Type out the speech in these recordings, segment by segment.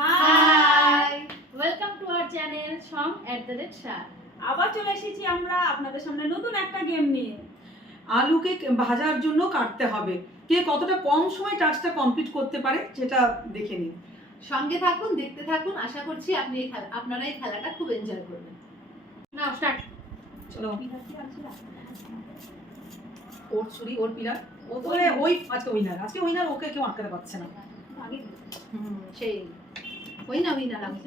High, welcome to our channel song@sha। আবার চলে এসেছি আমরা আপনাদের সামনে নতুন একটা গেম নিয়ে। আলুকে ভাজার জন্য কাটতে হবে, কে কতটা কম সময় টাস্কটা কমপ্লিট করতে পারে সেটা দেখে নিন। সঙ্গে থাকুন, দেখতে থাকুন। আশা করছি আপনারা এই খেলাটা খুব এনজয় করবেন। নাও স্টার্ট। চলো, ওর ছুরি, ওর পিলার, ওই আজকে উইনার, ওকে কেউ আটকাতে পারছে না। সেই উইনার আমি।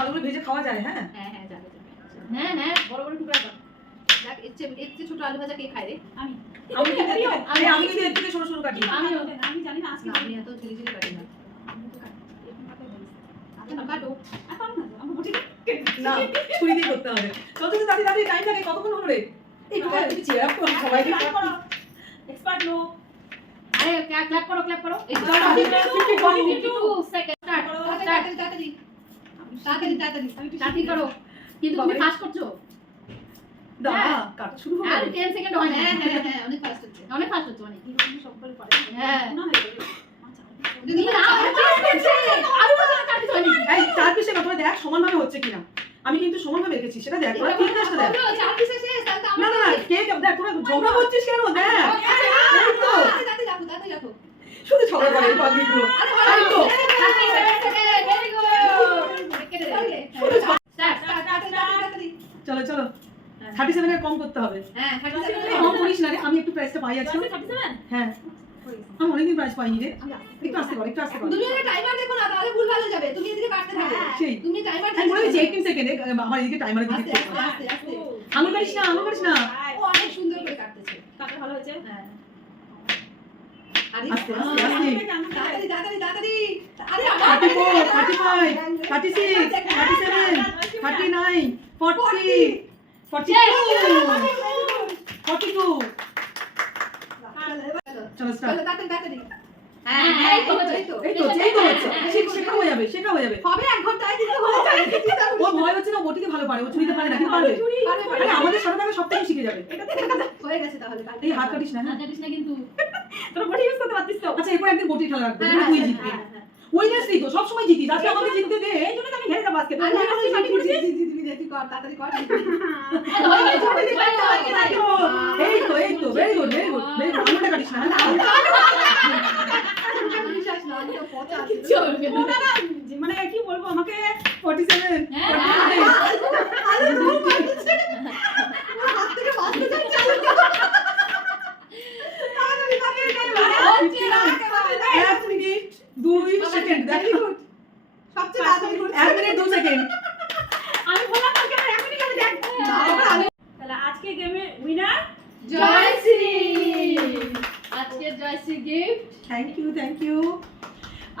আলুগুলো ভেজে খাওয়া যায়। হ্যাঁ হ্যাঁ হ্যাঁ যাবে। হ্যাঁ বড় বড় টুকরা কর। দেখ এর চেয়ে ছোট আলু ভাজা কে খায় রে? আমি আমি কিন্তু এর থেকে ছোট ছোট কাটি। আমি জানি না আজকে আমি এত ঝুলি ঝুলি কাটি না। কাটো। এখন আমি বটি না, ছুরি দিয়ে করতে হবে। চল চল, দাদি টাইম লাগে, কতক্ষণ হলো রে? এই তুমি চেয়ার আপ করো, সবাই এক্সপার্ট লোক। আরে ক্ল্যাপ করো। এই তো 52 সেকেন্ড স্টার্ট। তাড়াতাড়ি করো। কিন্তু তুমি ফাস্ট করছো। দাদা কাট শুরু হবে। আর 10 সেকেন্ড হয় না। হ্যাঁ অনেক ফাস্ট হচ্ছে। অনেক ফাস্ট হচ্ছে মানে। সবগুলো পারে হ্যাঁ। না হয়ে তুমি না আলু ভাজা কাটি হয়নি। এই চার পিসে কত দেখ সমানভাবে হচ্ছে কিনা। আমি কিন্তু সমানভাবে রেখেছি, সেটা দেখ। তোরা ঠিক আছে দেখ। চার পিসে শেষ তাহলে তো না না না, কে দেখ, তোরা ঝগড়া করছিস কেন? দেখ এই তো তাতে রাখো। শুধু ঝগড়া করে এই পাগলিগুলো। এই তো চলো চলো, 37 এর কম করতে হবে। হ্যাঁ কম করিস না রে, আমি একটু প্রাইসটা পাই আজকে। 37 হ্যাঁ, আমি অনেকদিন প্রাইস পাইনি রে। একটু আস্তে কর। তুমি একটা টাইমার দেখো না, তাহলে ভুল ভালো যাবে। তুমি এদিকে কাটতে থাকো। সেই তুমি টাইমার আমি মনে হচ্ছে 18 সেকেন্ডে আমার এদিকে টাইমারে দিতে। আস্তে আঙুল কাটিস না। ও অনেক সুন্দর করে কাটতেছে। কাটা ভালো হয়েছে। হ্যাঁ আরে আস্তে তাড়াতাড়ি আরে 34, 35, 36, 37, 39, 40, 42. চলো স্টার্ট। তাড়াতাড়ি হ্যাঁ এই তো হচ্ছে। শেখা হয়ে যাবে। হবে 1 ঘন্টায় দিতে হবে। ও ভয় হচ্ছে না, ওটিকে ভালো পারে, ও চুরিতে পারে না, কিন্তু পারবে। আরে আমাদের সাথে থাকা সবটাই শিখে যাবে। হয়ে গেছে তাহলে। এই হাত কাটিস না। না কাটিস না কিন্তু। তোরা বটি ইউজ করতে পারতিস তো। আচ্ছা, এরপর একদিন বটি খেলা রাখবো, যেখানে তুই জিতবি। উইনার্স তো সবসময় জিতিস, আজকে আমাকে জিততে দে। এই জন্য তো আমি হেরে যাবো আজকে। আরে তুই তাড়াতাড়ি কর। এই তো ভেরি গুড। আঙুলটা কাটিস না। বিশ্বাস না, আমি তো পচা আছি। কিচ্ছু হবে না। না না মানে কি বলবো আমাকে 47, হ্যাঁ। 49, হাত থেকে বাঁচতে যাচ্ছে। 1 মিনিট 2 সেকেন্ড। Very good. সবচেয়ে তাড়াতাড়ি করছে। 1 মিনিট 2 সেকেন্ড। আমি বললাম তোকে 1 মিনিট আগে দেখ। তাহলে আজকে গেমে উইনার জয়শ্রী। আজকের জয়শ্রী গিফট। Thank you.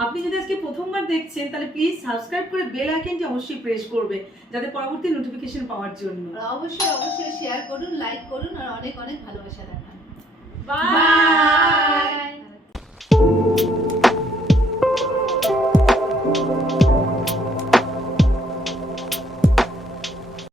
আপনি যদি আজকে প্রথমবার দেখছেন তাহলে প্লিজ সাবস্ক্রাইব করে বেল আইকনটি অবশ্যই প্রেস করবে, যাতে পরবর্তী নোটিফিকেশন পাওয়ার জন্য। অবশ্যই শেয়ার করুন, লাইক করুন আর অনেক ভালোবাসা দেখান। বাই।